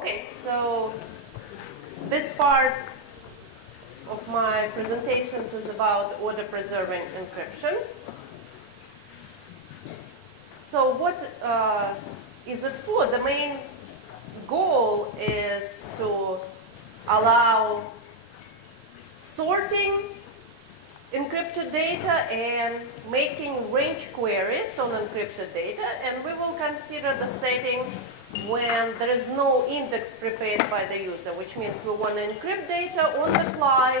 Okay, so this part of my presentations is about order-preserving encryption. So what is it for? The main goal is to allow sorting encrypted data and making range queries on encrypted data, and we will consider the setting when there is no index prepared by the user, which means we want to encrypt data on the fly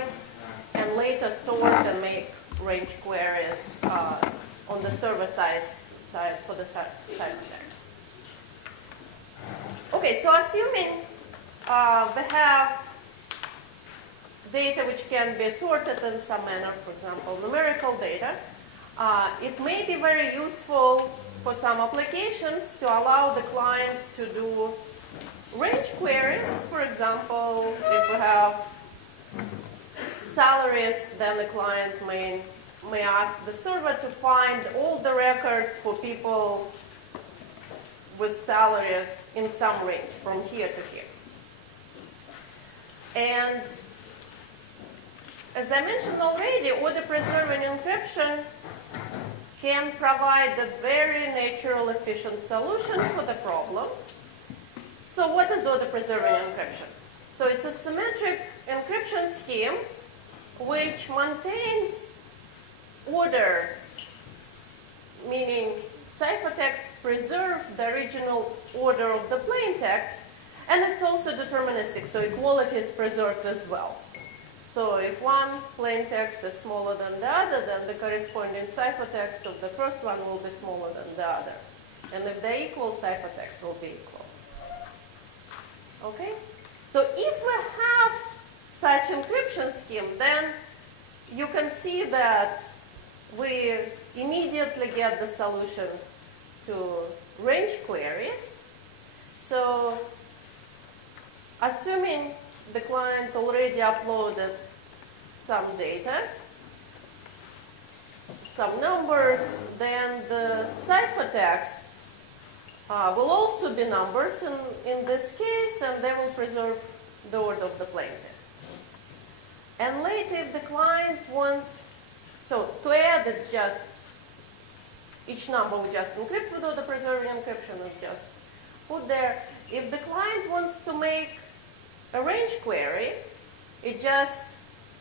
and later sort and make range queries on the server side for the ciphertext. Okay, so assuming we have data which can be sorted in some manner, for example, numerical data, it may be very useful for some applications to allow the client to do range queries. For example, if we have salaries, then the client may ask the server to find all the records for people with salaries in some range from here to here. And as I mentioned already, order-preserving encryption can provide a very natural, efficient solution for the problem. So what is order-preserving encryption? So it's a symmetric encryption scheme which maintains order, meaning ciphertext preserves the original order of the plaintext, and it's also deterministic, so equality is preserved as well. So if one plaintext is smaller than the other, then the corresponding ciphertext of the first one will be smaller than the other. And if they're equal, ciphertext will be equal. Okay? So if we have such encryption scheme, then you can see that we immediately get the solution to range queries. So assuming the client already uploaded some data, some numbers, then the ciphertext will also be numbers in this case, and they will preserve the order of the plaintext. And later, if the client wants, so to add, it's just each number we just encrypt with order-preserving encryption is just put there. If the client wants to make a range query, it just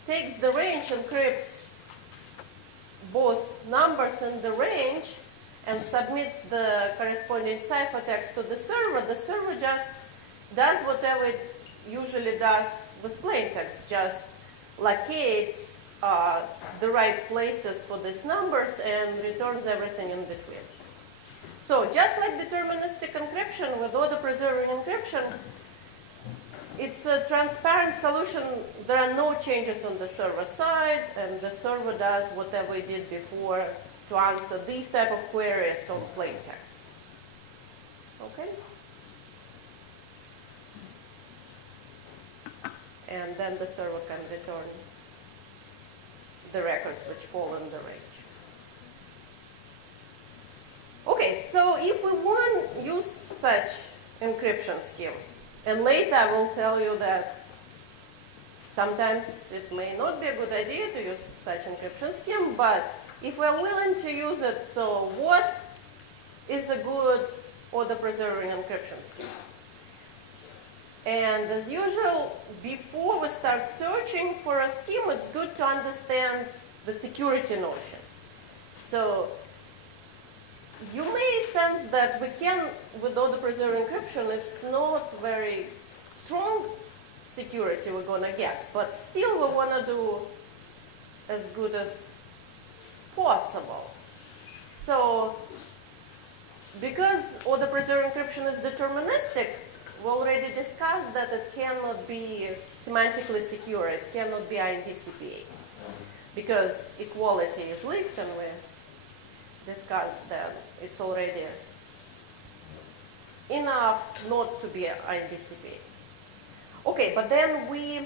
takes the range, encrypts both numbers in the range, and submits the corresponding ciphertext to the server. The server just does whatever it usually does with plaintext, just locates the right places for these numbers and returns everything in between. So just like deterministic encryption with order-preserving encryption, it's a transparent solution. There are no changes on the server side, and the server does whatever it did before to answer these type of queries on plain texts. Okay? And then the server can return the records which fall in the range. Okay, so if we want to use such encryption scheme, and later I will tell you that sometimes it may not be a good idea to use such encryption scheme, but if we're willing to use it, so what is a good order-preserving encryption scheme? And as usual, before we start searching for a scheme, it's good to understand the security notion. So you may sense that we can, with order-preserving encryption, it's not very strong security we're going to get, but still we want to do as good as possible. So because order-preserving encryption is deterministic, we already discussed that it cannot be semantically secure. It cannot be IND-CPA because equality is leaked, and we discussed that it's already enough not to be IND-CPA. Okay, but then we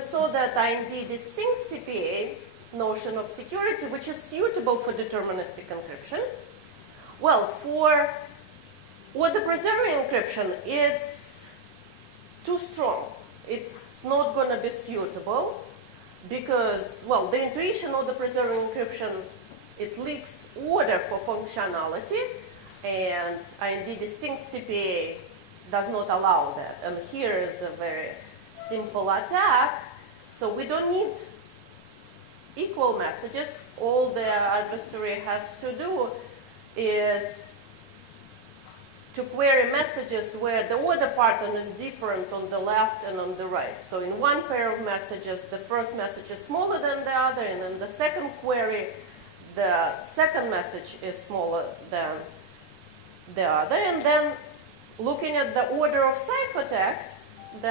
saw that IND-DistinctCPA notion of security, which is suitable for deterministic encryption. Well, for order preserving encryption, it's too strong. It's not going to be suitable because, well, the intuition order preserving encryption, it leaks order for functionality, and IND-DistinctCPA does not allow that. And here is a very simple attack, so we don't need equal messages. All the adversary has to do is to query messages where the order pattern is different on the left and on the right. So in one pair of messages, the first message is smaller than the other, and in the second query, the second message is smaller than the other. And then looking at the order of ciphertexts, the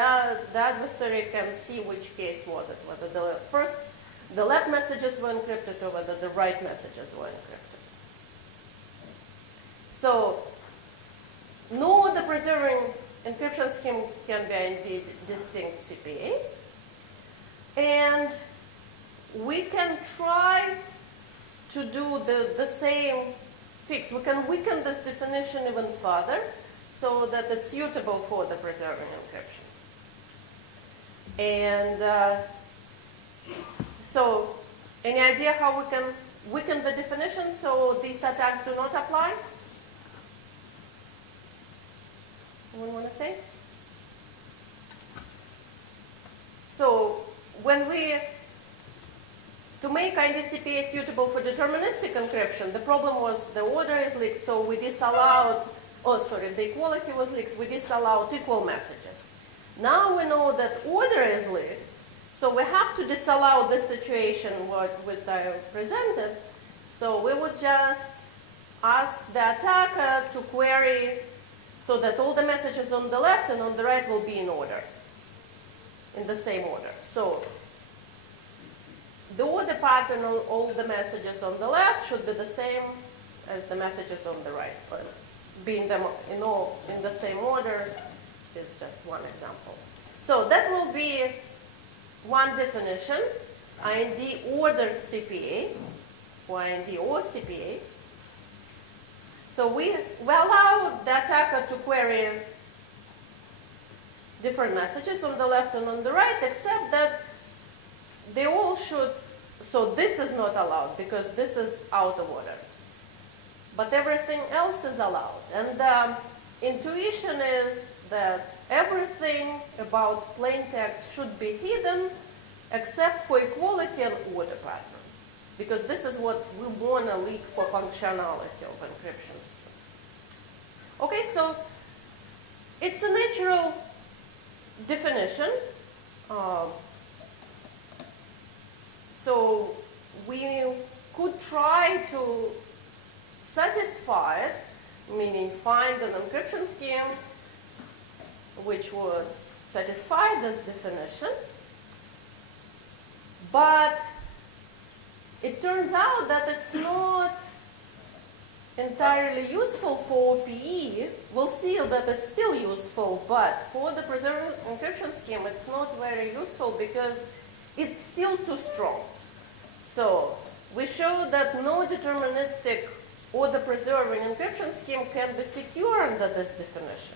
adversary can see which case was it, whether the left messages were encrypted or whether the right messages were encrypted. So no order preserving encryption scheme can be IND-DistinctCPA. And we can try to do the same fix. We can weaken this definition even further so that it's suitable for the preserving encryption. And so any idea how we can weaken the definition so these attacks do not apply? Anyone want to say? So to make IND-CPA suitable for deterministic encryption, the problem was the order is leaked, so we disallowed, the equality was leaked, we disallowed equal messages. Now we know that order is leaked, so we have to disallow this situation which I presented. So we would just ask the attacker to query so that all the messages on the left and on the right will be in order, in the same order. So the order pattern on all the messages on the left should be the same as the messages on the right. But being them in the same order is just one example. So that will be one definition, IND ordered CPA, or IND or CPA. So we allow the attacker to query different messages on the left and on the right, except that they all should, so this is not allowed because this is out of order. But everything else is allowed. And the intuition is that everything about plaintext should be hidden except for equality and order pattern. Because this is what we want to leak for functionality of encryption scheme. Okay, so it's a natural definition. So we could try to satisfy it, meaning find an encryption scheme which would satisfy this definition. But it turns out that it's not entirely useful for OPE. We'll see that it's still useful, but for the preserved encryption scheme, it's not very useful because it's still too strong. So we showed that no deterministic order preserving encryption scheme can be secure under this definition.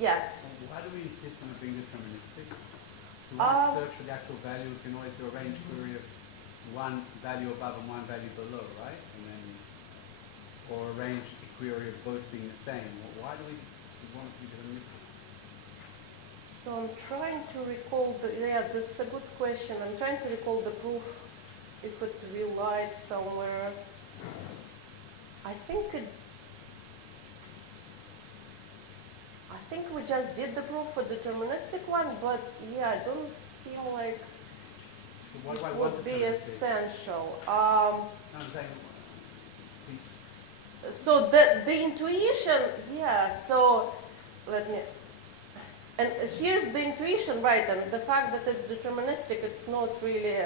Yeah? Why do we insist on it being deterministic? To search for the actual value, we can always do a range query of one value above and one value below, right? And then, or a range query of both being the same. Why do we want it to be deterministic? So I'm trying to recall yeah, that's a good question. I'm trying to recall the proof if it relied somewhere. I think we just did the proof for deterministic one, but yeah, I don't seem like it would be essential. So the intuition, yeah, so let me, and here's the intuition, right, and the fact that it's deterministic, it's not really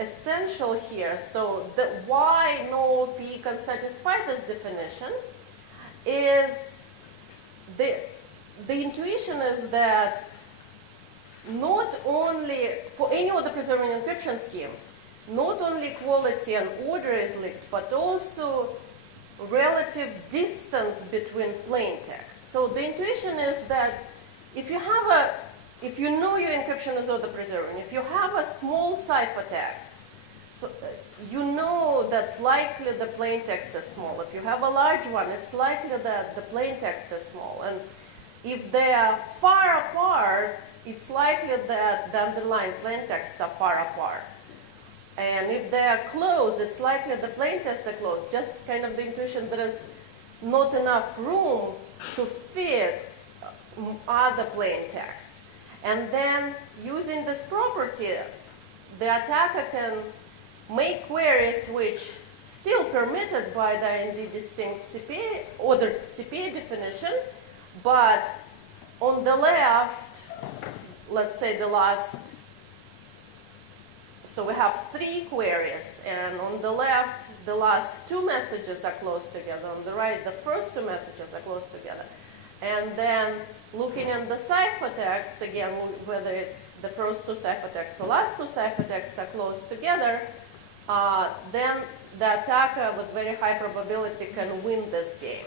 essential here. So why no OPE can satisfy this definition is the intuition is that not only, for any order preserving encryption scheme, not only quality and order is leaked, but also relative distance between plain text. So the intuition is that if you know your encryption is order preserving, if you have a small ciphertext, so you know that likely the plain text is small. If you have a large one, it's likely that the plain text is small. And if they are far apart, it's likely that the underlying plain texts are far apart. And if they are close, it's likely the plain text are close. Just kind of the intuition there is not enough room to fit other plain texts. And then using this property, the attacker can make queries which still permitted by the IND-DistinctCPA ordered CPA definition, but on the left, let's say the last, so we have 3 queries, and on the left, the last 2 messages are close together. On the right, the first 2 messages are close together. And then looking at the ciphertext, again, whether it's the first 2 ciphertexts or last 2 ciphertexts are close together, then the attacker with very high probability can win this game.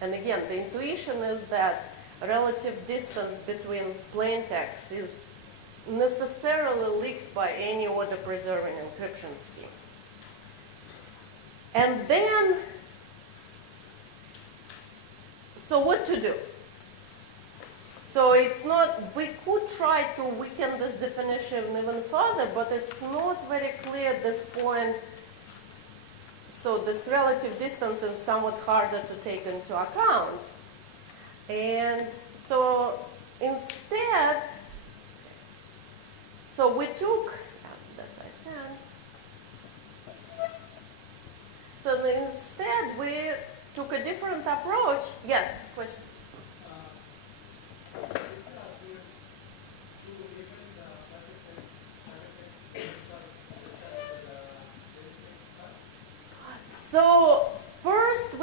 And again, the intuition is that relative distance between plain text is necessarily leaked by any order preserving encryption scheme. And then, so what to do? So it's not, we could try to weaken this definition even further, but it's not very clear at this point. So this relative distance is somewhat harder to take into account. And so instead, so we took, this I said. So instead we took a different approach. Yes, question? So first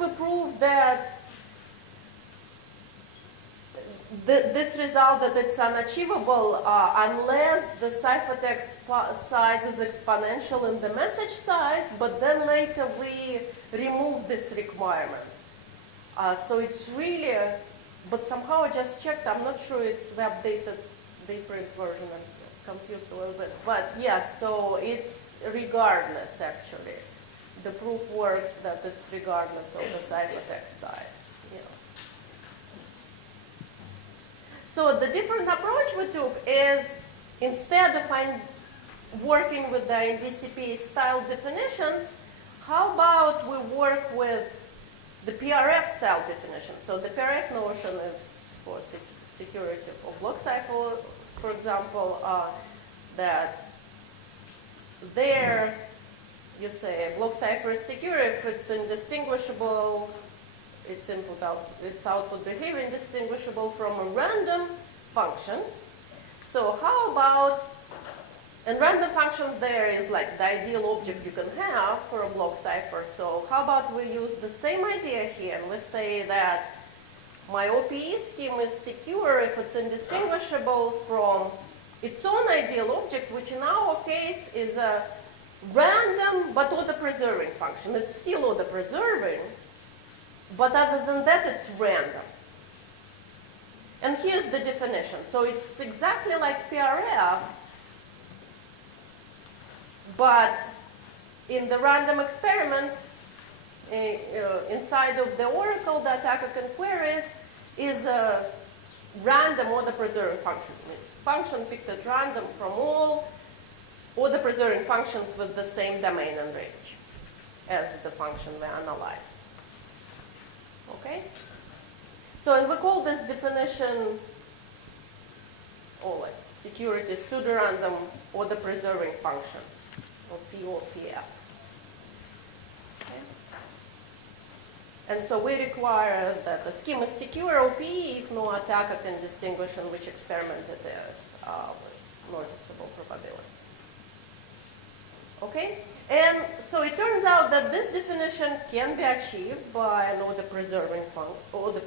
we proved that this result that it's unachievable unless the ciphertext size is exponential in the message size, but then later we removed this requirement. So it's really, but somehow I just checked, I'm not sure it's the updated print version, I'm confused a little bit. But yes, so it's regardless actually. The proof works that it's regardless of the ciphertext size. Yeah. So the different approach we took is, instead of working with the IND-CPA style definitions, how about we work with the PRF style definition? So the PRF notion is for security of blockcipher, for example, that there you say blockcipher is secure if it's indistinguishable, its output behavior indistinguishable from a random function. So how about, and random function there is like the ideal object you can have for a blockcipher. So how about we use the same idea here and we say that my OPE scheme is secure if it's indistinguishable from its own ideal object, which in our case is a random but order preserving function. It's still order preserving, but other than that, it's random. And here's the definition. So it's exactly like PRF, but in the random experiment, inside of the oracle, the attacker can queries is a random order preserving function. It's function picked at random from all order preserving functions with the same domain and range as the function we analyze. Okay? So, and we call this definition, or like security pseudorandom order preserving function, or POPF. Okay? And so we require that the scheme is secure OPE if no attacker can distinguish in which experiment it is with noticeable probability. Okay? And so it turns out that this definition can be achieved by an order preserving function,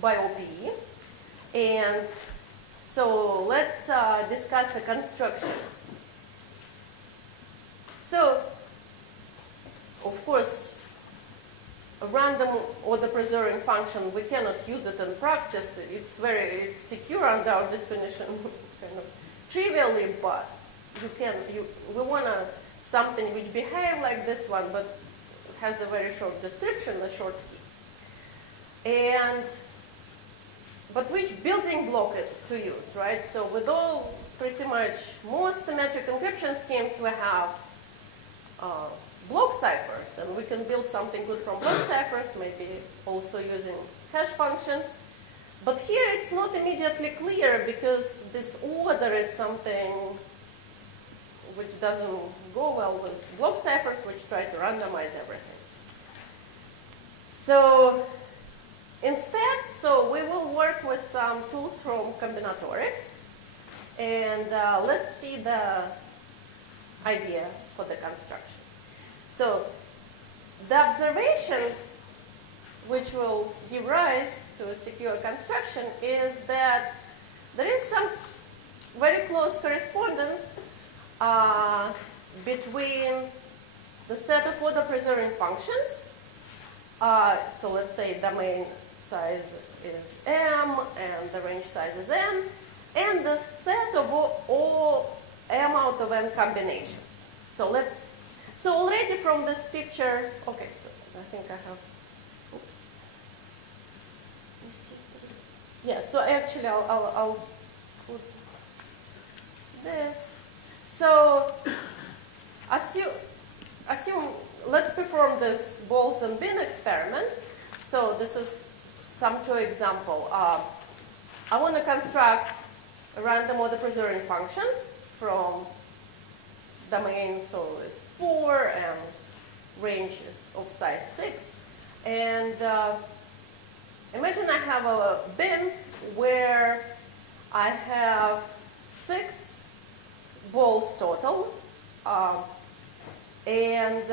by OPE. And so let's discuss a construction. So of course, a random order preserving function, we cannot use it in practice. It's secure under our definition, kind of trivially, but we want something which behave like this one, but has a very short description, a short key. But which building block to use, right? So with all pretty much most symmetric encryption schemes, we have block ciphers, and we can build something good from block ciphers, maybe also using hash functions. But here it's not immediately clear because this order is something which doesn't go well with block ciphers, which try to randomize everything. So instead, we will work with some tools from combinatorics, and let's see the idea for the construction. So the observation which will give rise to a secure construction is that there is some very close correspondence between the set of order preserving functions. So let's say domain size is M and the range size is N, and the set of all M out of N combinations. So already from this picture, okay, so I think I have, oops. Let me see this. Yeah, so actually I'll put this. So assume, let's perform this balls and bin experiment. So this is some two example. I want to construct a random order preserving function from domain, so it's 4 and range is of size 6. And imagine I have a bin where I have 6 balls total, and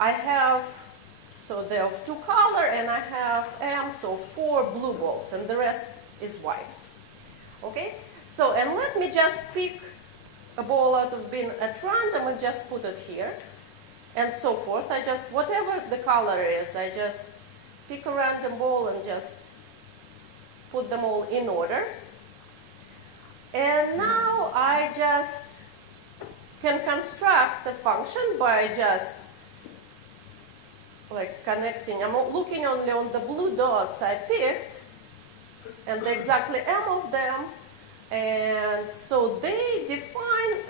I have, so they're of 2 color, and I have M, so 4 blue balls, and the rest is white. Okay? So, and let me just pick a ball out of bin at random and just put it here, and so forth. I just, whatever the color is, I just pick a random ball and just put them all in order. And now I just can construct a function by just like connecting. I'm looking only on the blue dots I picked, and exactly M of them. And so they define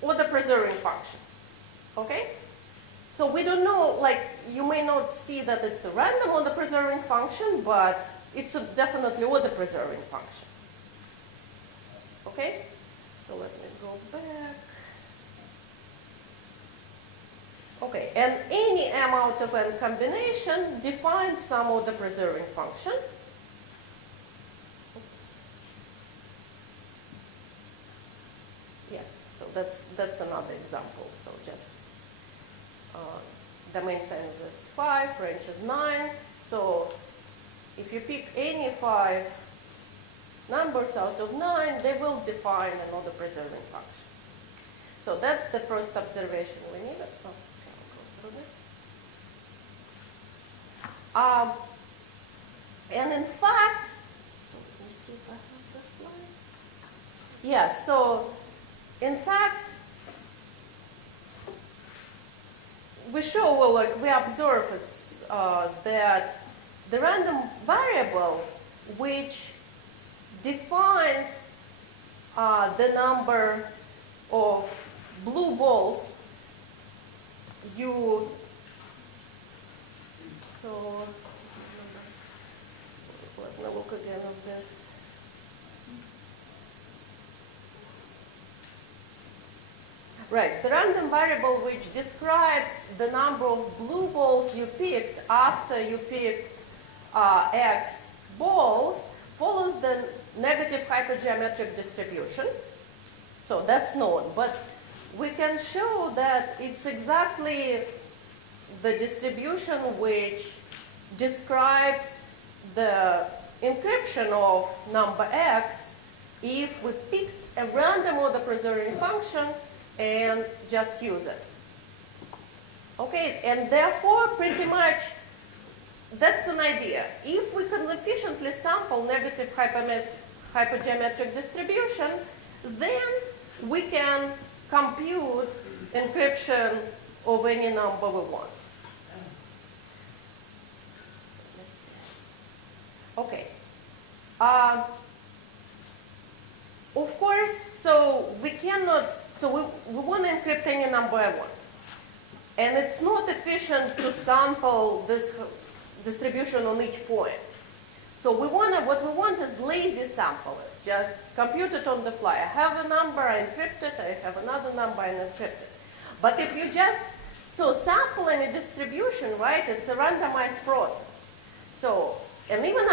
order preserving function. Okay? So we don't know, like, you may not see that it's a random order preserving function, but it's a definitely order preserving function. Okay? So let me go back. Okay, and any M out of N combination defines some order preserving function. Oops. Yeah, so that's another example. So just domain size is 5, range is 9. So if you pick any 5 numbers out of 9, they will define an order preserving function. So that's the first observation we needed. Oh, okay, I'll go through this. And in fact, so let me see if I have this slide. Yeah, so in fact, we show, well, like we observe it's, that the random variable which defines the number of blue balls let me look again at this. Right, the random variable which describes the number of blue balls you picked after you picked X balls follows the negative hypergeometric distribution. So that's known, but we can show that it's exactly the distribution which describes the encryption of number X if we picked a random order preserving function and just use it. Okay, and therefore, pretty much, that's an idea. If we can efficiently sample negative hypergeometric distribution, then we can compute encryption of any number we want. Okay. Of course, so we cannot, so we want to encrypt any number I want. And it's not efficient to sample this distribution on each point. So what we want is lazy sample it. Just compute it on the fly. I have a number, I encrypt it. I have another number, I encrypt it. But if you just, so sampling a distribution, right, it's a randomized process. So, and even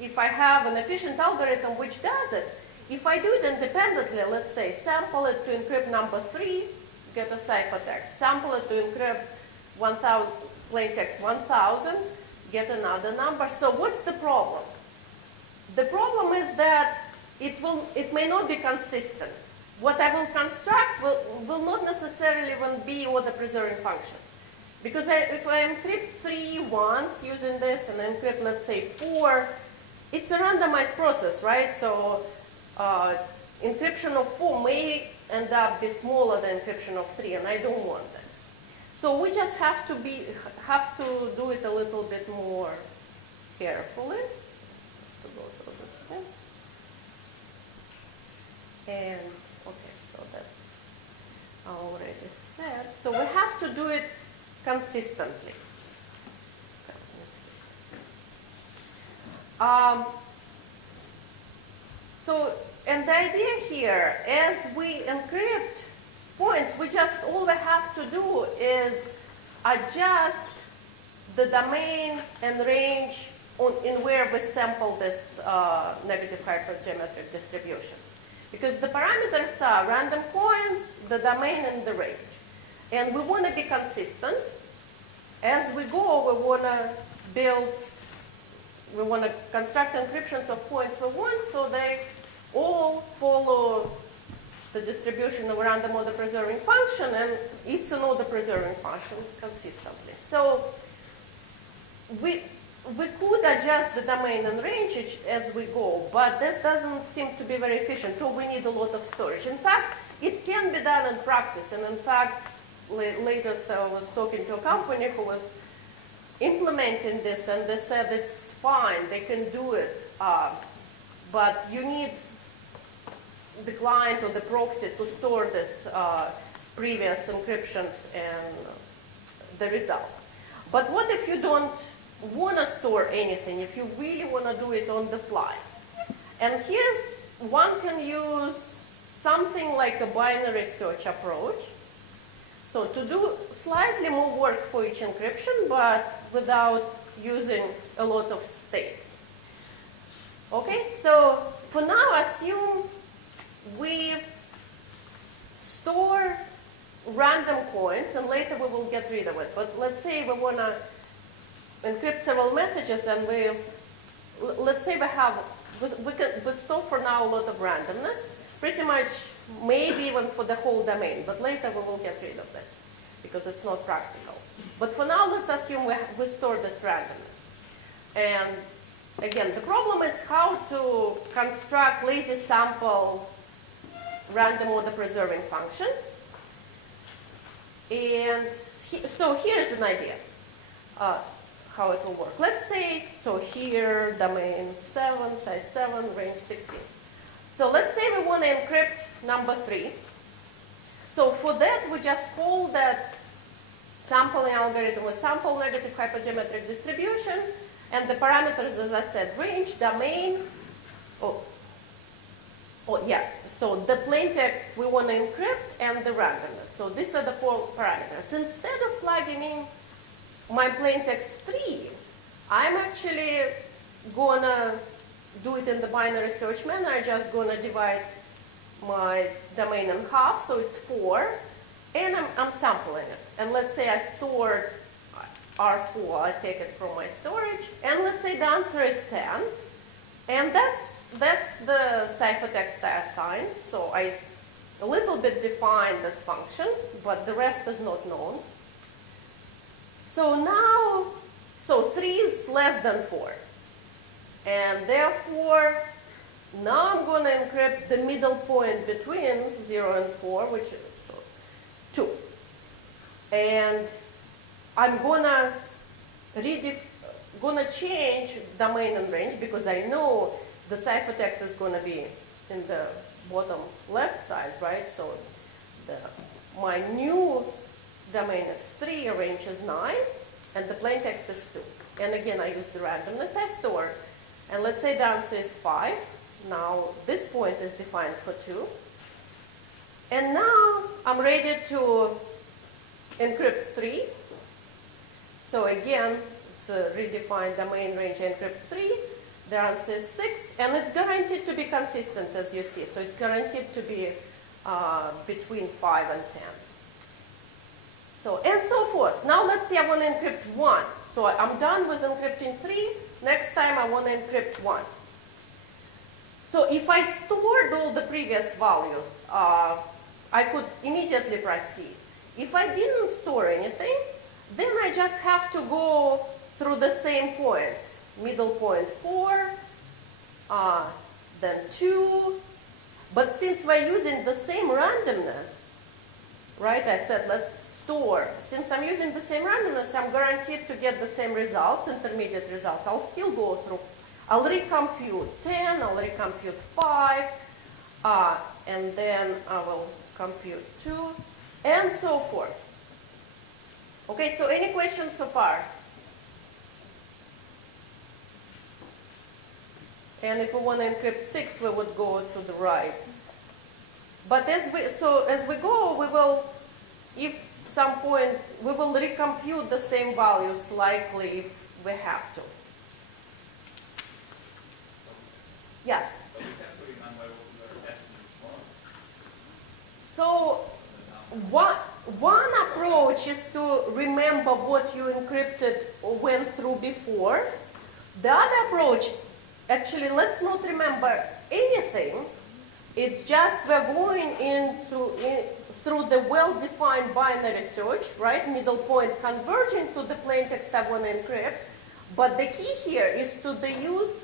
if I have an efficient algorithm which does it, if I do it independently, let's say sample it to encrypt number 3, get a ciphertext. Sample it to encrypt 1000, plaintext 1000, get another number. So what's the problem? The problem is that it may not be consistent. What I will construct will not necessarily even be order preserving function. Because if I encrypt 3 once using this and encrypt, let's say, 4, it's a randomized process, right? So encryption of 4 may end up be smaller than encryption of 3, and I don't want this. So we just have to do it a little bit more carefully. To go through this thing. And okay, so that's already said. So we have to do it consistently. And the idea here, as we encrypt points, all we have to do is adjust the domain and range in where we sample this negative hypergeometric distribution. Because the parameters are random coins, the domain, and the range. And we want to be consistent. As we go, we want to construct encryptions of points we want, so they all follow the distribution of a random order preserving function, and it's an order preserving function consistently. So we could adjust the domain and range as we go, but this doesn't seem to be very efficient, so we need a lot of storage. In fact, it can be done in practice, and in fact, later I was talking to a company who was implementing this, and they said it's fine, they can do it, but you need the client or the proxy to store this previous encryptions and the results. But what if you don't want to store anything, if you really want to do it on the fly? And one can use something like a binary search approach. So to do slightly more work for each encryption, but without using a lot of state. Okay, so for now, assume we store random coins, and later we will get rid of it. But let's say we want to encrypt several messages, and let's say we store for now a lot of randomness, pretty much maybe even for the whole domain, but later we will get rid of this because it's not practical. But for now, let's assume we store this randomness. And again, the problem is how to construct lazy sample random order preserving function. And so here's an idea how it will work. Let's say, so here, domain 7, size 7, range 16. So let's say we want to encrypt number 3. So for that, we just call that sampling algorithm with sample negative hypergeometric distribution, and the parameters, as I said, range, domain, so the plaintext we want to encrypt and the randomness. So these are the 4 parameters. Instead of plugging in my plaintext 3, I'm actually going to do it in the binary search manner. I'm just going to divide my domain in half, so it's 4, and I'm sampling it. And let's say I stored R4, I take it from my storage, and let's say the answer is 10, and that's the ciphertext I assigned. So I a little bit define this function, but the rest is not known. So now, so 3 is less than 4. And therefore, now I'm going to encrypt the middle point between 0 and 4, which is 2. And I'm going to change domain and range because I know the ciphertext is going to be in the bottom left side, right? So my new domain is 3, range is 9, and the plaintext is 2. And again, I use the randomness I store. And let's say the answer is 5. Now this point is defined for 2. And now I'm ready to encrypt 3. So again, it's a redefined domain range encrypt 3. The answer is 6, and it's guaranteed to be consistent, as you see. So it's guaranteed to be between 5 and 10. So, and so forth. Now let's say I want to encrypt 1. So I'm done with encrypting 3. Next time I want to encrypt 1. So if I stored all the previous values, I could immediately proceed. If I didn't store anything, then I just have to go through the same points. Middle point 4, then 2. But since we're using the same randomness, right, I said let's store. Since I'm using the same randomness, I'm guaranteed to get the same results, intermediate results. I'll still go through. I'll recompute 10, I'll recompute 5, and then I will compute 2, and so forth. Okay, so any questions so far? And if we want to encrypt 6, we would go to the right. But as we go, we will, if some point, we will recompute the same values likely if we have to. Yeah. But we have to remember what we are asking for. So one approach is to remember what you encrypted or went through before. The other approach, actually, let's not remember anything. It's just we're going through the well-defined binary search, right? Middle point converging to the plaintext I want to encrypt. But the key here is to use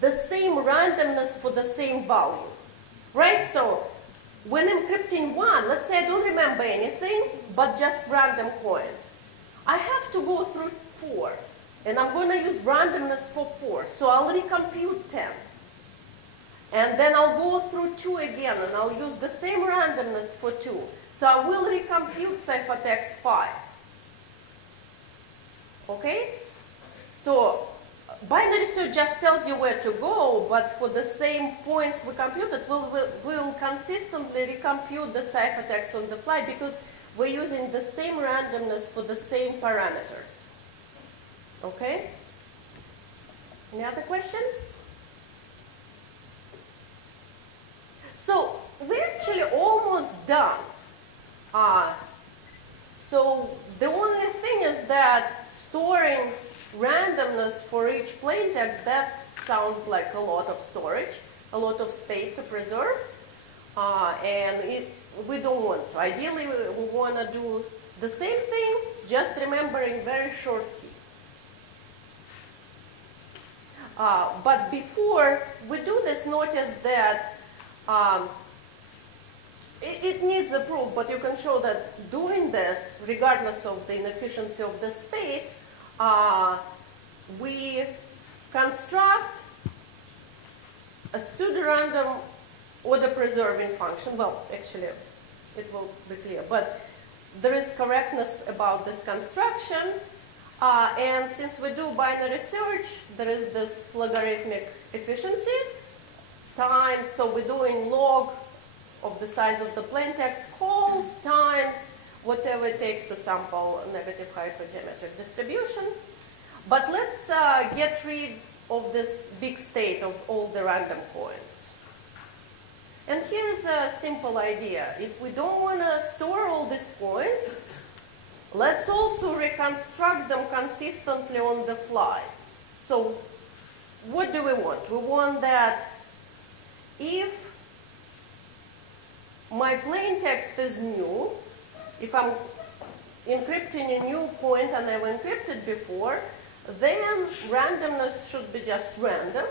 the same randomness for the same value, right? So when encrypting 1, let's say I don't remember anything, but just random coins. I have to go through 4. And I'm going to use randomness for 4. So I'll recompute 10. And then I'll go through 2 again, and I'll use the same randomness for 2. So I will recompute ciphertext 5. Okay? So binary search just tells you where to go, but for the same points we computed, we'll consistently recompute the ciphertext on the fly because we're using the same randomness for the same parameters. Okay? Any other questions? So we're actually almost done. So the only thing is that storing randomness for each plaintext, that sounds like a lot of storage, a lot of state to preserve, and we don't want to. Ideally, we want to do the same thing, just remembering very short key. But before we do this, notice that it needs a proof, but you can show that doing this, regardless of the inefficiency of the state, we construct a pseudorandom order preserving function. Well, actually, it will be clear, but there is correctness about this construction. And since we do binary search, there is this logarithmic efficiency times, so we're doing log of the size of the plaintext calls times whatever it takes to sample a negative hypergeometric distribution. But let's get rid of this big state of all the random coins. And here is a simple idea. If we don't want to store all these coins, let's also reconstruct them consistently on the fly. So what do we want? We want that if my plaintext is new, if I'm encrypting a new point and I've encrypted before, then randomness should be just random.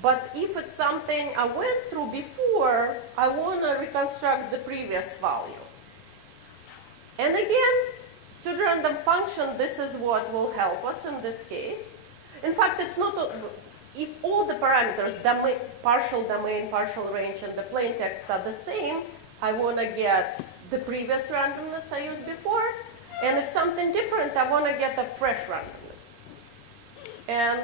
But if it's something I went through before, I want to reconstruct the previous value. And again, pseudorandom function, this is what will help us in this case. In fact, it's not, if all the parameters, partial domain, partial range, and the plaintext are the same, I want to get the previous randomness I used before. And if something different, I want to get a fresh randomness. And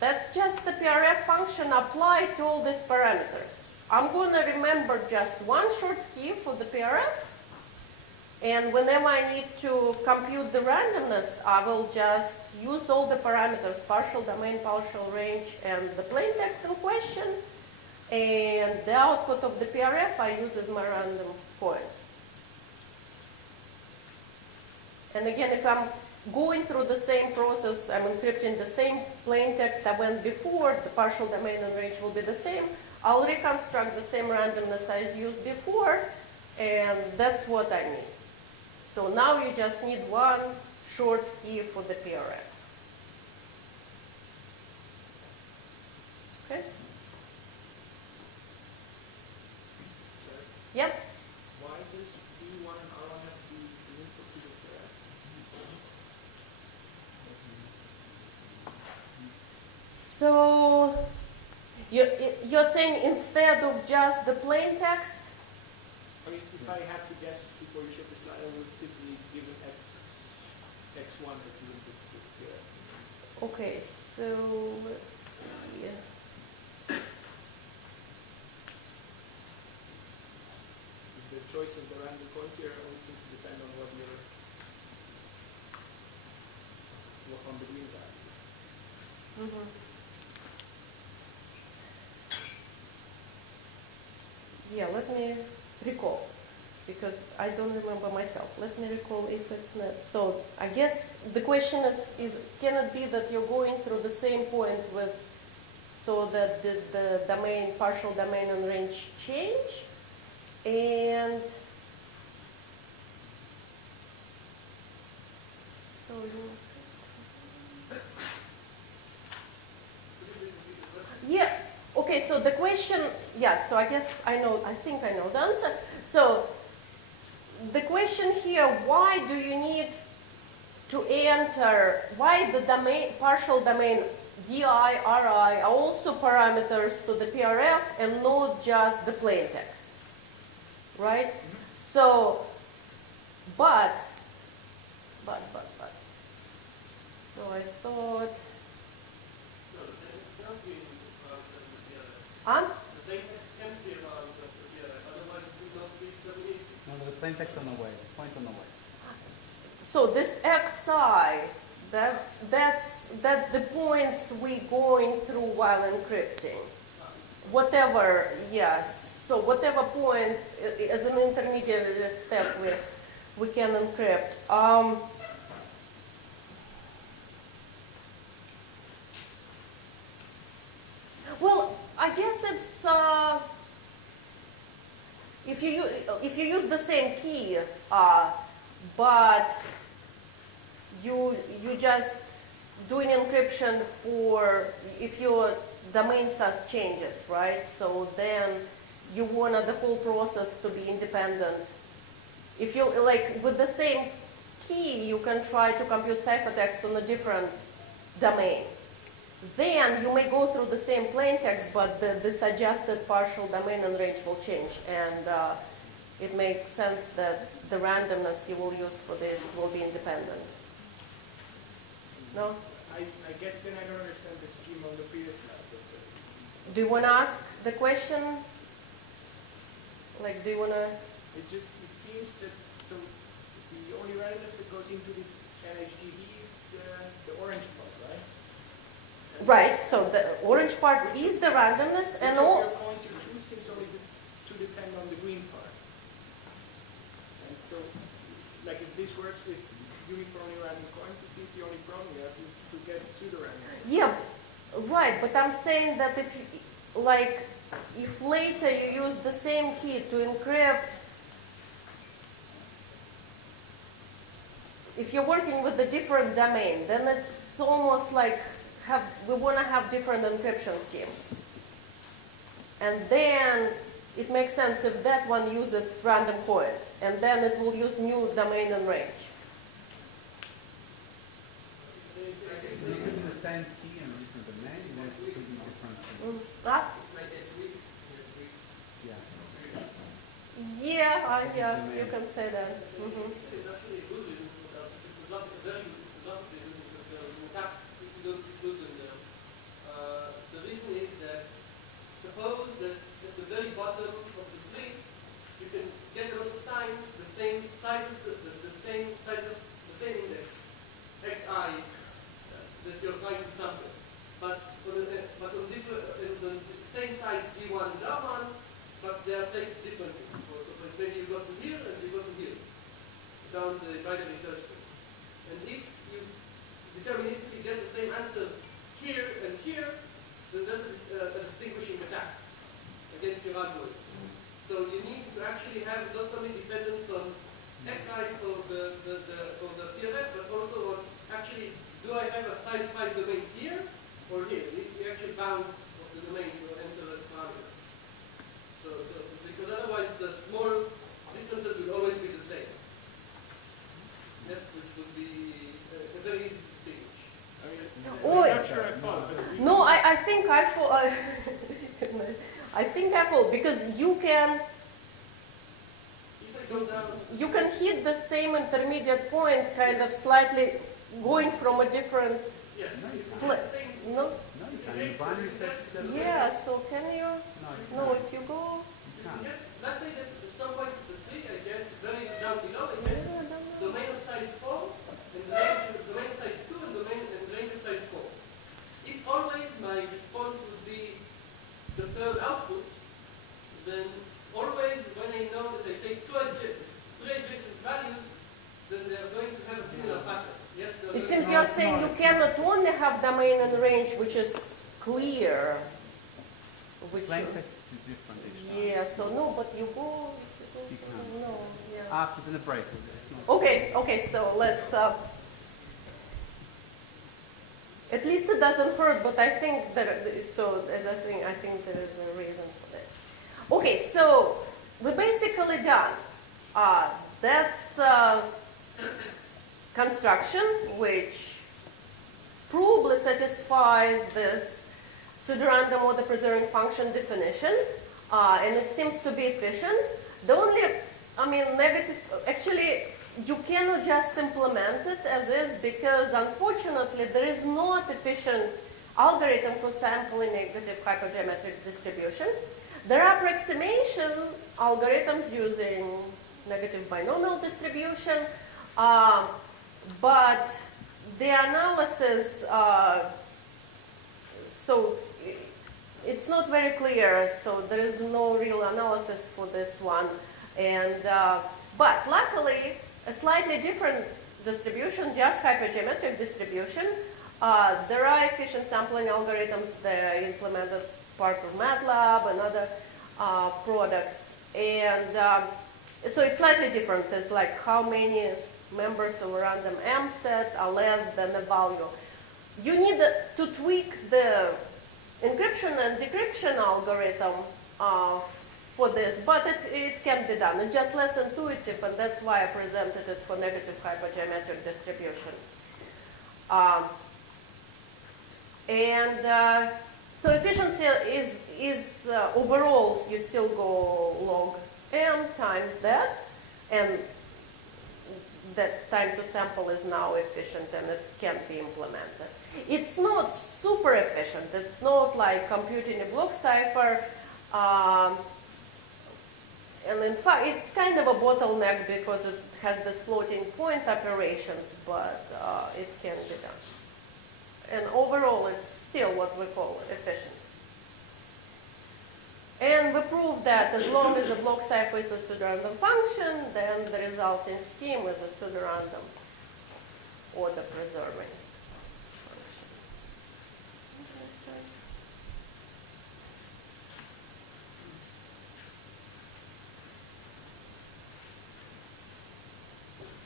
that's just the PRF function applied to all these parameters. I'm going to remember just one short key for the PRF. And whenever I need to compute the randomness, I will just use all the parameters, partial domain, partial range, and the plaintext in question. And the output of the PRF I use as my random points. And again, if I'm going through the same process, I'm encrypting the same plaintext I went before, the partial domain and range will be the same. I'll reconstruct the same randomness I used before, and that's what I need. So now you just need one short key for the PRF. Okay? Yep. Why does B1 and R1 have to be input to the PRF? So you're saying instead of just the plain text? I mean, if I have to guess before you show the slide, I would simply give an x1 as the input to the PRF. Okay, so let's see. The choice of the random points here only seems to depend on what on the green side. Mm-hmm. Yeah, let me recall, because I don't remember myself. Let me recall if it's not. So I guess the question is can it be that you're going through the same point with, so that the domain, partial domain and range change? And so yeah, okay, so the question, yeah, so I guess I think I know the answer. So the question here, why do you need to enter, why the domain, partial domain DI, RI are also parameters to the PRF and not just the plaintext? Right? Mm-hmm. So, but. So I thought. No, the plaintext can't be allowed to the PRF. Huh? The plaintext can't be allowed to the PRF, otherwise it will not be deterministic. No, the plain text on the way, point on the way. So this xi, that's the points we going through while encrypting. Whatever, yes. So whatever point as an intermediate step we can encrypt. Well, I guess it's if you use the same key, but you just doing encryption for if your domain size changes, right? So then you want the whole process to be independent. If you like with the same key, you can try to compute ciphertext on a different domain. Then you may go through the same plaintext, but the suggested partial domain and range will change, and it makes sense that the randomness you will use for this will be independent. No? I guess then I don't understand the scheme on the previous slide. Do you want to ask the question? Like, do you want to? It seems that so the only randomness that goes into this NHGD is the orange part, right? And Right, so the orange part is the randomness, and all. your points you choose seems only to depend on the green part. And so, like if this works with uniformly random coins, it seems the only problem you have is to get pseudo-random. Yeah, right, but I'm saying that if later you use the same key to encrypt, if you're working with a different domain, then it's almost like we want to have different encryption scheme. And then it makes sense if that one uses random coins, and then it will use new domain and range. If you're using the same key in a different domain, then it could be different. Ah? Yeah. Yeah, you can say that. Mm-hmm. It's actually a good reason for that. It's not a very good reason because in fact, if you don't include them there, the reason is that suppose that at the very bottom of the tree, you can get a lot of time the same size of the same index, xi, that you're trying to sample. But on the same size d1 and r1, but they are placed differently. So for instance, maybe you go to here and you go to here, down the binary search tree. And if you deterministically get the same answer here and here, then that's a distinguishing attack against your algorithm. So you need to actually have not only dependence on xi for the POPF, but also on actually, do I have a size 5 domain here or here? You actually bounds of the domain to enter as parameters. So because otherwise the small differences will always be the same. Yes, which would be very easy to distinguish. Oh, Not sure I follow, but no, I think I fall. I think I fall because you can If I go down, hit the same intermediate point, kind of slightly going from a different yes, No, you it's place. the same. No. No, you can't. The binary set is Yeah. So can you? No, you No, can't. if you go. You can't. Yes, let's say that at some point of the tree I get very down below, I get domain of size 4 and domain of size 2 and range of size 4. If always my response would be the third output, then always when I know that I take three adjacent values, then they are going to have a similar pattern. Yes, they're It going seems to- you're saying you cannot only have domain and range, which is clear. Which Plaintext is different each time. yeah. So no, but you go. You can't. No. Yeah. After the break, it's not. Okay, so let's, at least it doesn't hurt, but I think that, I think there is a reason for this. Okay, so we're basically done. That's construction, which probably satisfies this pseudorandom order preserving function definition, and it seems to be efficient. The only, negative, actually, you cannot just implement it as is because, unfortunately, there is not efficient algorithm for sampling negative hypergeometric distribution. There are approximation algorithms using negative binomial distribution, but the analysis, so it's not very clear, so there is no real analysis for this one. And but luckily, a slightly different distribution, just hypergeometric distribution. There are efficient sampling algorithms that are implemented part of MATLAB and other products. And so it's slightly different. It's like how many members of a random M set are less than the value. You need to tweak the encryption and decryption algorithm for this, but it can be done. It's just less intuitive, and that's why I presented it for negative hypergeometric distribution. So efficiency is overall, you still go log m times that, and that time to sample is now efficient and it can be implemented. It's not super efficient. It's not like computing a blockcipher. And in fact, it's kind of a bottleneck because it has this floating point operations, but it can be done. And overall, it's still what we call efficient. And we proved that as long as the blockcipher is a pseudorandom function, then the resulting scheme is a pseudorandom order preserving function.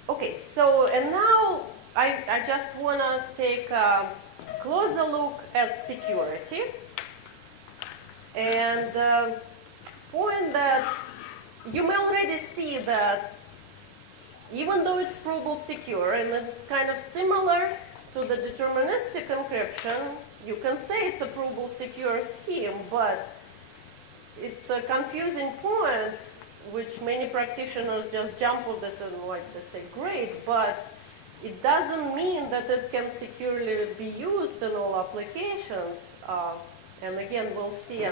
Okay, so and now I just want to take a closer look at security and point that you may already see that even though it's probable secure and it's kind of similar to the deterministic encryption, you can say it's a probable secure scheme, but it's a confusing point which many practitioners just jump on this and like they say, great, but it doesn't mean that it can securely be used in all applications. And again, we'll see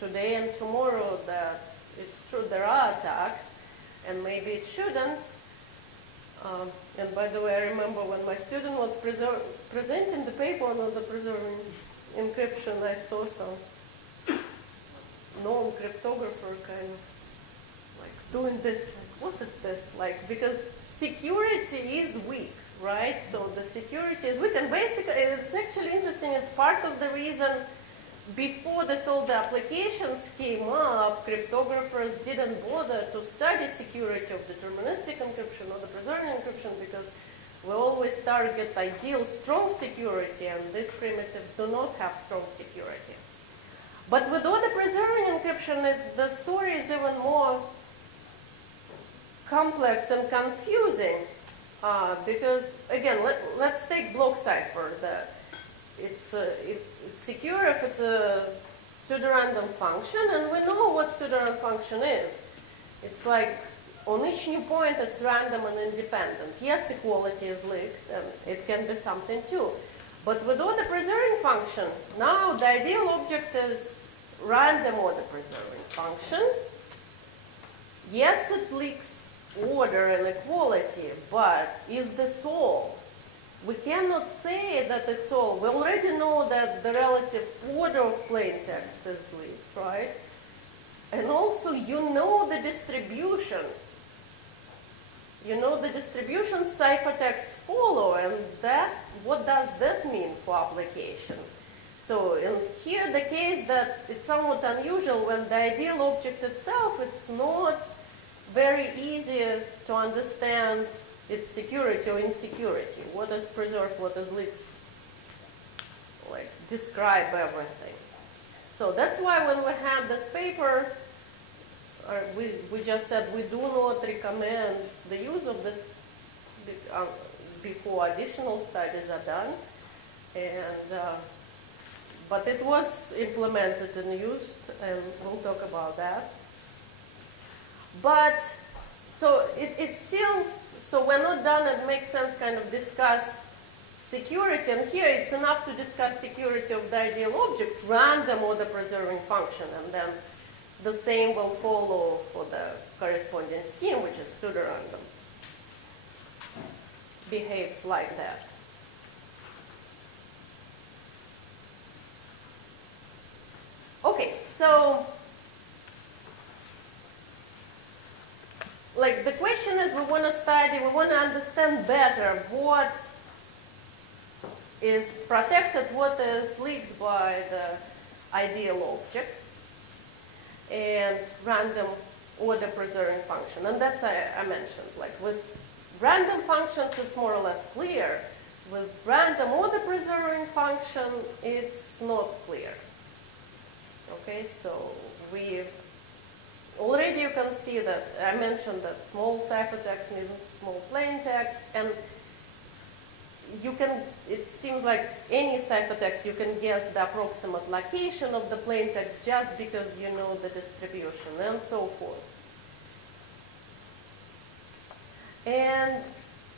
today and tomorrow that it's true there are attacks, and maybe it shouldn't. And by the way, I remember when my student was presenting the paper on the preserving encryption, I saw some non-cryptographer kind of like doing this, like, what is this? Like, because security is weak, right? So the security is weak, and basically it's actually interesting, it's part of the reason before all the applications came up, cryptographers didn't bother to study security of deterministic encryption or the preserving encryption because we always target ideal strong security, and these primitives do not have strong security. But with all the preserving encryption, the story is even more complex and confusing because, again, let's take blockcipher. It's secure if it's a pseudorandom function, and we know what pseudorandom function is. It's like on each new point it's random and independent. Yes, equality is leaked, and it can be something too. But with order preserving function, now the ideal object is random order preserving function. Yes, it leaks order and equality, but is this all? We cannot say that it's all. We already know that the relative order of plaintext is leaked, right? And also you know the distribution. You know the distribution ciphertext follow, and what does that mean for application? So in here the case that it's somewhat unusual when the ideal object itself, it's not very easy to understand its security or insecurity. What is preserved, what is leaked, like describe everything. So that's why when we had this paper, we just said we do not recommend the use of this before additional studies are done. And but it was implemented and used, and we'll talk about that. But so it's still. So we're not done. It makes sense kind of discuss security. And here it's enough to discuss security of the ideal object, random order preserving function. And then the same will follow for the corresponding scheme, which is pseudorandom. Behaves like that. Okay, so like the question is, we want to study, we want to understand better what is protected, what is leaked by the ideal object and random order preserving function. And that's I mentioned, like with random functions it's more or less clear. With random order preserving function it's not clear. Okay, so already you can see that I mentioned that small ciphertext means small plaintext, and you can, it seems like any ciphertext you can guess the approximate location of the plaintext just because you know the distribution and so forth. And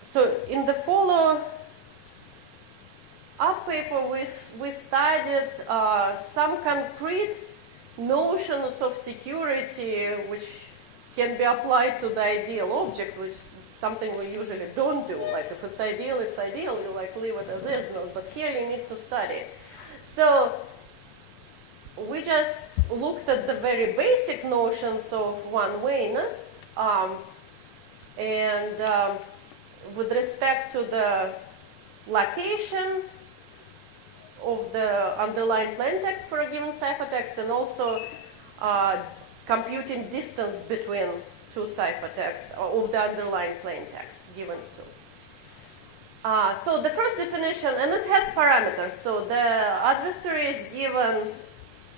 so in the follow-up paper we studied some concrete notions of security which can be applied to the ideal object, which is something we usually don't do. Like if it's ideal, you like leave it as is. No, but here you need to study it. So we just looked at the very basic notions of one-wayness, and with respect to the location of the underlying plaintext for a given ciphertext, and also computing distance between to ciphertext of the underlying plaintext given to. So the first definition, and it has parameters. So the adversary is given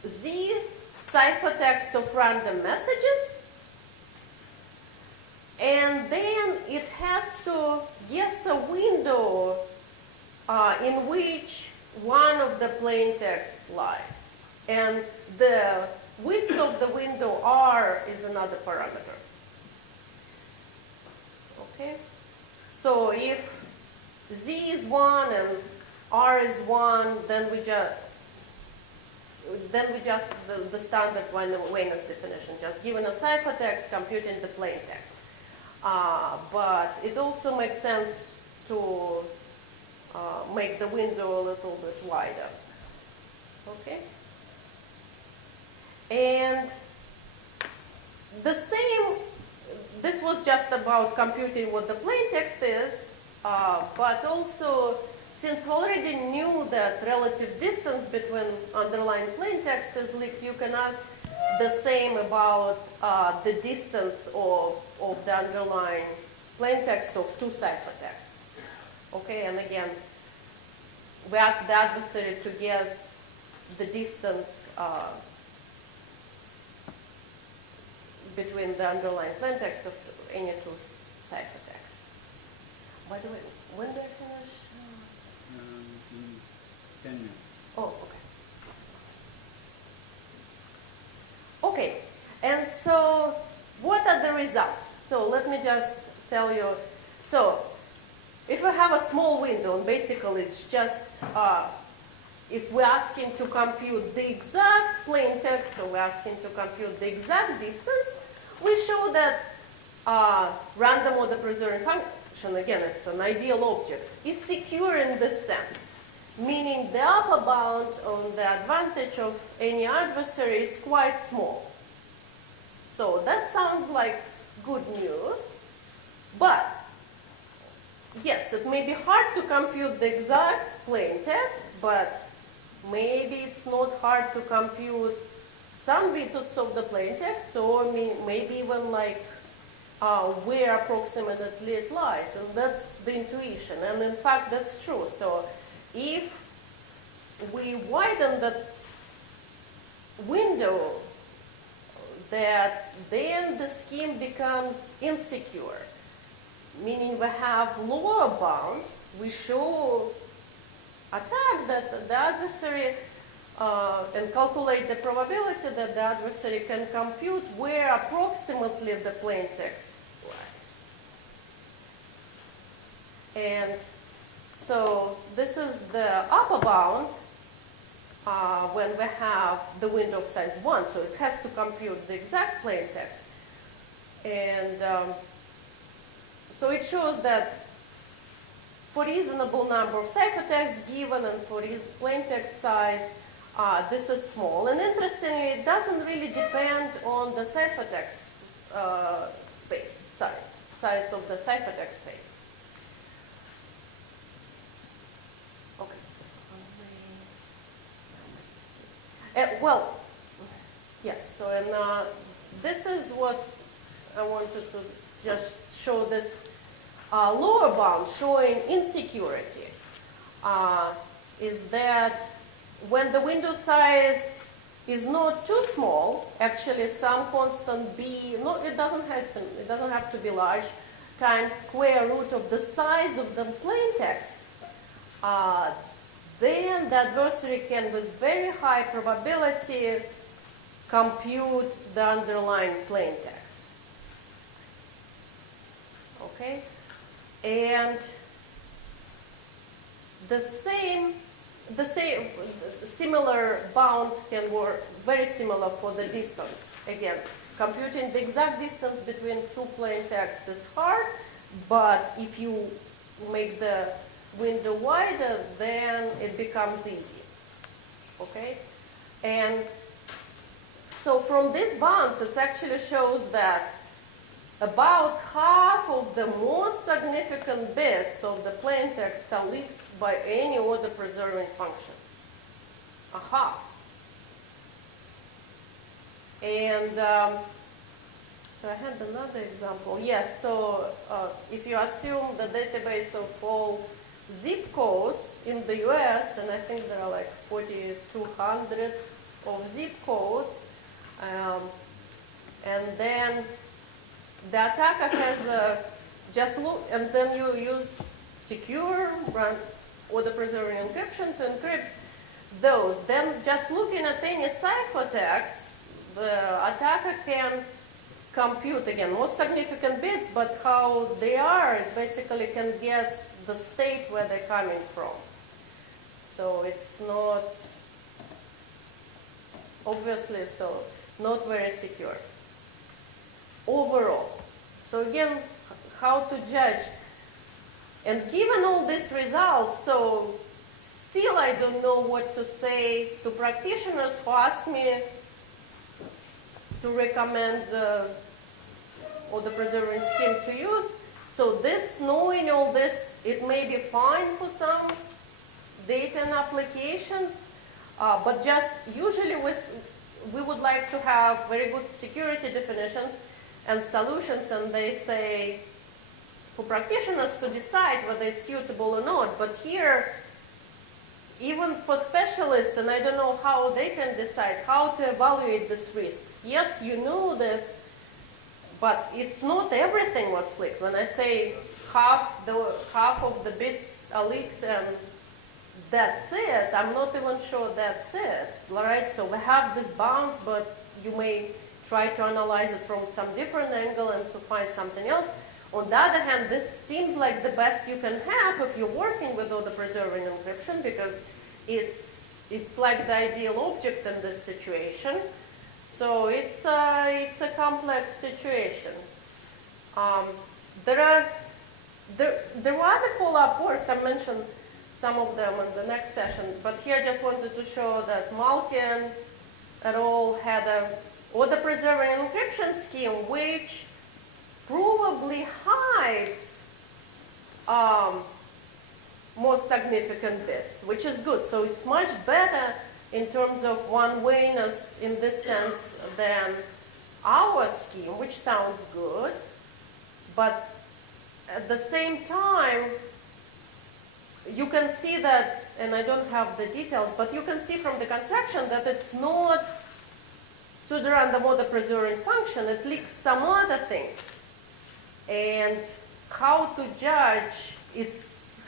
Z ciphertext of random messages, and then it has to guess a window in which one of the plaintext lies. And the width of the window R is another parameter. Okay? So if Z is 1 and R is 1, then we just the standard one-wayness definition, just given a ciphertext, computing the plaintext. But it also makes sense to make the window a little bit wider. Okay? And the same, this was just about computing what the plaintext is, but also, since we already knew that relative distance between underlying plaintext is leaked, you can ask the same about the distance of the underlying plaintext of two ciphertexts. Okay, and again, we ask the adversary to guess the distance between the underlying plaintext of any two ciphertexts. By the way, when do I finish? In 10 minutes. Oh, okay. Okay, and so what are the results? So let me just tell you. So if we have a small window, and basically it's just if we're asking to compute the exact plaintext, or we're asking to compute the exact distance, we show that random order preserving function, again, it's an ideal object, is secure in this sense, meaning the upper bound on the advantage of any adversary is quite small. So that sounds like good news, but yes, it may be hard to compute the exact plaintext, but maybe it's not hard to compute some bits of the plaintext, or maybe even like where approximately it lies, and that's the intuition, and in fact that's true. So if we widen the window, that then the scheme becomes insecure, meaning we have lower bounds. We show attack that the adversary and calculate the probability that the adversary can compute where approximately the plaintext lies. And so this is the upper bound when we have the window of size 1, so it has to compute the exact plaintext. And so it shows that for reasonable number of ciphertexts given and for plaintext size, this is small. And interestingly, it doesn't really depend on the ciphertext space size of the ciphertext space. Okay, so well, yeah, so and this is what I wanted to just show, this lower bound showing insecurity is that when the window size is not too small, actually some constant b, no, it doesn't have to be large, times square root of the size of the plaintext, then the adversary can with very high probability compute the underlying plaintext. Okay? And the similar bound can work very similar for the distance. Again, computing the exact distance between two plaintexts is hard, but if you make the window wider, then it becomes easy. Okay? And so from these bounds, it actually shows that about half of the most significant bits of the plaintext are leaked by any order preserving function. A half. And so so I had another example. Yes, so if you assume the database of all zip codes in the US, and I think there are like 4,200 of zip codes, and then the attacker has just look, and then you use secure or the preserving encryption to encrypt those. Then just looking at any ciphertext, the attacker can compute, again, most significant bits, but how they are, it basically can guess the state where they're coming from. So it's not, obviously, so not very secure overall. So again, how to judge. And given all these results, so still I don't know what to say to practitioners who ask me to recommend or the preserving scheme to use. So this, knowing all this, it may be fine for some data and applications, but just usually we would like to have very good security definitions and solutions, and they say for practitioners to decide whether it's suitable or not. But here, even for specialists, and I don't know how they can decide how to evaluate these risks. Yes, you know this, but it's not everything what's leaked. When I say half of the bits are leaked and that's it, I'm not even sure that's it, right? So we have this bounds, but you may try to analyze it from some different angle and to find something else. On the other hand, this seems like the best you can have if you're working with all the preserving encryption, because it's like the ideal object in this situation. So it's a complex situation. There were other follow-up works. I mentioned some of them in the next session, but here I just wanted to show that Malkin et al. Had the preserving encryption scheme, which probably hides most significant bits, which is good. So it's much better in terms of one-wayness in this sense than our scheme, which sounds good. But at the same time, you can see that, and I don't have the details, but you can see from the construction that it's not pseudorandom or the preserving function. It leaks some other things. And how to judge, it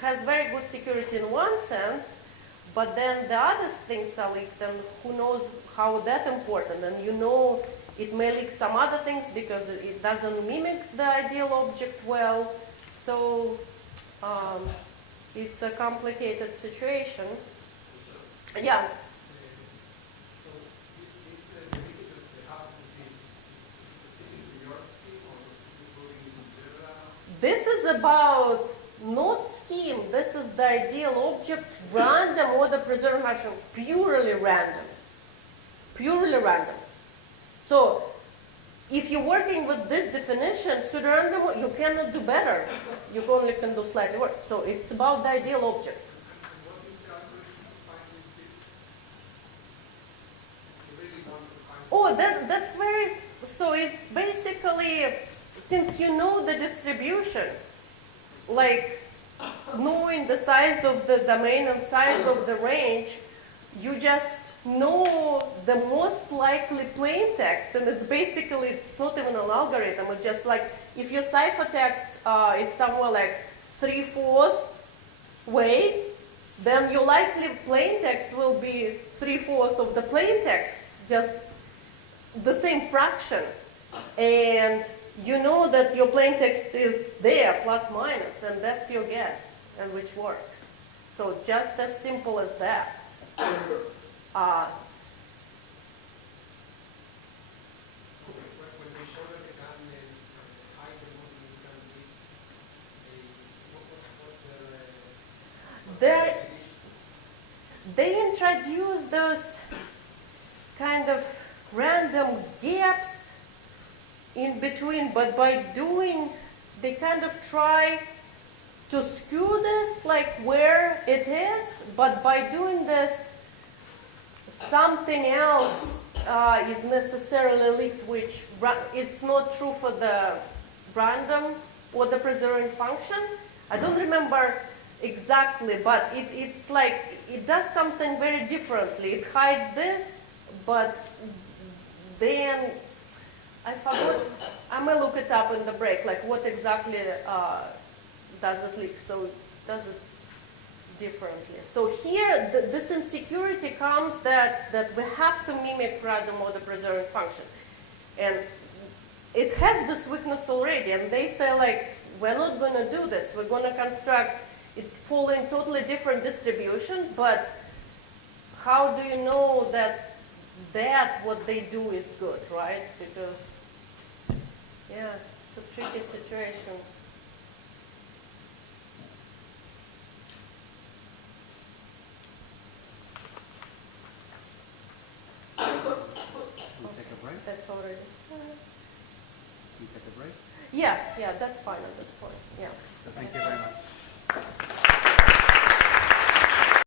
has very good security in one sense, but then the other things are leaked, and who knows how that's important. And you know it may leak some other things because it doesn't mimic the ideal object well. So it's a complicated situation. Yeah. This is about not scheme. This is the ideal object, random, or the preserved function, purely random. Purely random. So if you're working with this definition, pseudorandom, you cannot do better. You only can do slightly worse. So it's about the ideal object. Oh, that's very, so it's basically, since you know the distribution, like knowing the size of the domain and size of the range, you just know the most likely plaintext, and it's basically, it's not even an algorithm, it's just like, if your ciphertext is somewhere like 3/4 way, then your likely plaintext will be 3/4 of the plaintext, just the same fraction. And you know that your plaintext is there, plus minus, and that's your guess, and which works. So just as simple as that. They introduce those kind of random gaps in between, but by doing, they kind of try to skew this, like where it is, but by doing this, something else is necessarily leaked, which it's not true for the random or the preserving function. I don't remember exactly, but it's like it does something very differently. It hides this, but then I forgot. I may look it up in the break, like what exactly does it leak. So it does it differently. So here, this insecurity comes that we have to mimic random or the preserving function. And it has this weakness already, and they say like, we're not going to do this. We're going to construct it following totally different distribution, but how do you know that what they do is good, right? Because, yeah, it's a tricky situation. We'll take a break. That's already said. You take a break. Yeah, that's fine at this point. Yeah. So thank you very much.